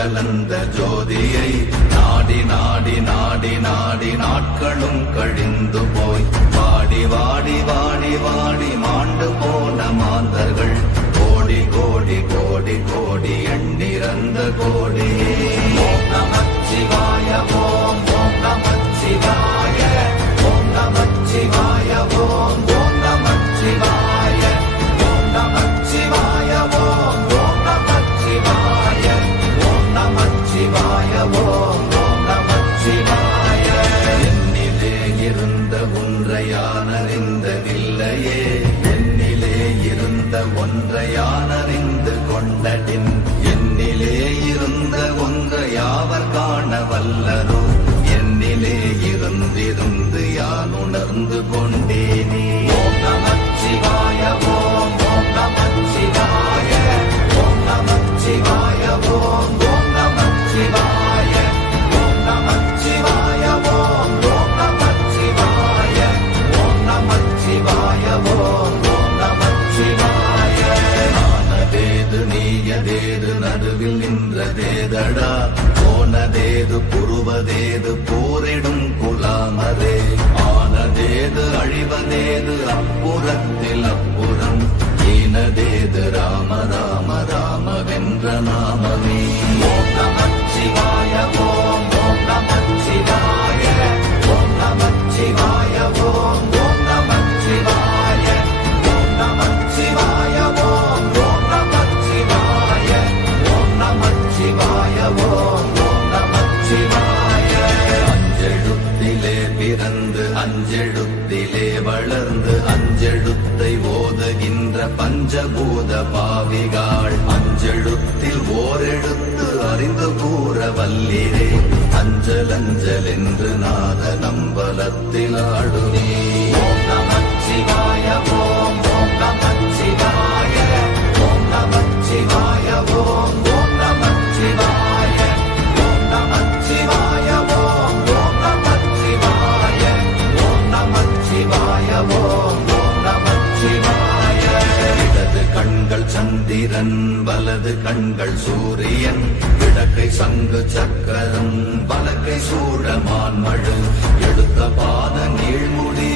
கலந்த ஜோதியை நாடி நாடி நாடி நாடி நாட்களும் கழிந்து போய் வாடி வாடி வாடி வாடி மாண்டு போன மாந்தர்கள் கோடி கோடி கோடி கோடி எண்ணிறந்த கோடி. ஓம் நமச்சிவாய ஓம் ஓம் நமச்சிவாய ஓம் நமச்சிவாய ஓம் ஓம் நமச்சிவாய ஓம் நமச்சிவாய ஓம் ஓம் நமச்சிவாய ஓம் நமச்சிவாய ஓம் ஓம் நமச்சிவாய. என்னிலே இருந்த ஒன்றை யான் அறிந்ததில்லையே, என்னிலே இருந்த ஒன்றை யான் அறிந்து கொண்டடின், என்னிலே இருந்த ஒன்றை யாவர் காண வல்லரோ, என்னிலே இருந்திருந்து யான் உணர்ந்து கொண்டேனே. ஓம் நமச்சிவாய ஓம் ஓம் நமச்சிவாய ஓம் நமச்சிவாய ஓம் ஓம் நமச்சிவாய ஓம் நமச்சிவாய ஓம் ஓம் நமச்சிவாய ஓம் நமச்சிவாய ஓம் ஓம் நமச்சிவாய. ஆனதேது நீயதேது நடுவில் நின்றதேதடா, போனதேது புருவதேது போரிடும் குலாமரே, ஆனதேது அழிவதேது அப்புறத்தில் அப்புறம், ஈனதேது ராம ராம ராம வென்ற நாமமே. ஓம் நமச்சிவாய ஓம் ஓம் நமச்சிவாய ஓம் நமச்சிவாய ஓம் ஓம் நமச்சிவாய ஓம் நமச்சிவாய ஓம் ஓம் நமச்சிவாய ஓம் நமச்சிவாய ஓம் ஓம் நமச்சிவாய. அஞ்செழுத்திலே பிறந்து அஞ்செழுத்திலே வளர்ந்து அஞ்செழுத்தை ஓதுகின்ற பஞ்சபூத பாவிகாள், அஞ்செழுத்தில் ஓரெழுத்து அறிந்து கூற வல்லிரே, அஞ்சல் அஞ்சல் என்று நாத நம்பலத்தில் ஆடுவே. ஓம் நமச்சிவாய ஓம் ஓம் நமச்சிவாய ஓம் நமச்சிவாய ஓம் ஓம் நமச்சிவாய ஓம் நமச்சிவாய ஓம் ஓம் நமச்சிவாய ஓம் நமச்சிவாய ஓம் ஓம் நமச்சிவாய. இடது கண்கள் சந்திரன் வலது கண்கள் சூரியன், இடக்கை சங்கு சக்கரம் வலக்கை சூழமான் மழு, எடுத்த பாத நீழ்முடி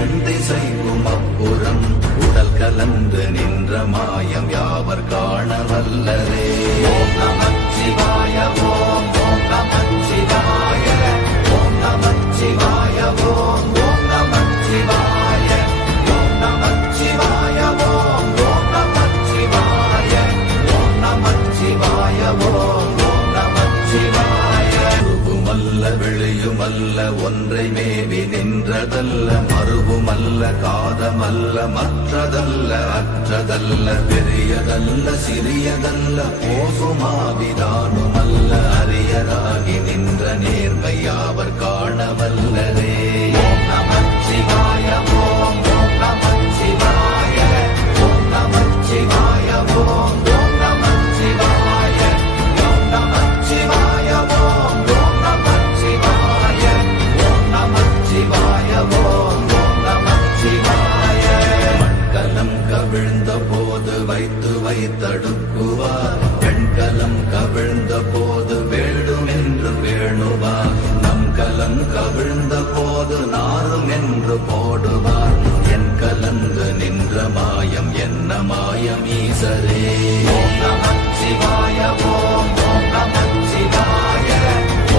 எண் திசைக்கும் அப்புறம், உடல் கலந்து நின்ற மாயம் யாவர் காண வல்லரே. ஓம் நமச்சிவாய ஓம் ஓம் நமச்சிவாய ஓம் நமச்சிவாய ஓம் ஓம் நமச்சிவாய ஓம் நமச்சிவாய ஓம் ஓம் நமச்சிவாய ஓம் நமச்சிவாய ஓம் ஓம் நமச்சிவாய. உருவுமல்ல வெளியுமல்ல ஒன்றை மேவி நின்றதல்ல, மறுவுமல்ல காதமல்ல மற்றதல்ல அற்றதல்ல, பெரியதல்ல சிறியதல்ல போகுமாவிதானுமல்ல, அரியராகி நின்ற நேர்மை யாவர் காண வல்லரே. ஓம் நமச்சிவாய ஓம் ஓம் நமச்சிவாய ஓம் நமச்சிவாய ஓம் ஓம் நமச்சிவாய ஓம் நமச்சிவாய ஓம் ஓம் நமச்சிவாய ஓம் நமச்சிவாய ஓம் ஓம் நமச்சிவாய. மண்கலம் கவிழ்ந்த போது வைத்து வைத்தடுக்குவார், பெண்கலம் கவிழ்ந்த போது வேடும் என்று வேணுவார், நம் கலம் கவிழ்ந்த போது நாரும் என்று போடுவார், என் கலந்து நின்ற மாயம் என்ன மாயம் ஈசரே. ஓம் நமச்சிவாய ஓம் ஓம் நமச்சிவாய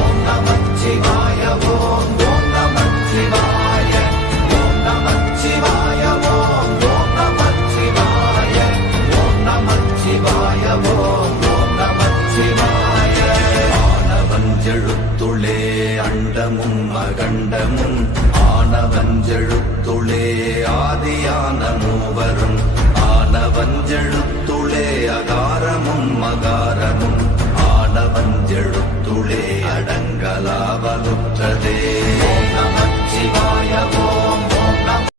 ஓம் நமச்சிவாய ஓம் ஓம் நமச்சிவாய ஓம் நமச்சிவாய ஓம் ஓம் நமச்சிவாய ஓம் நமச்சிவாய ஓம் ஓம் நமச்சிவாய. ஆனவஞ்செழுத்துளே அண்டமும் அகண்டமும், ஆனவஞ்செழுத்துளே ஆதியான மூவரும், ஆனவஞ்செழுத்துளே அகாரமும் மகாரமும், ஆனவஞ்செழுத்துளே அடங்கலாவல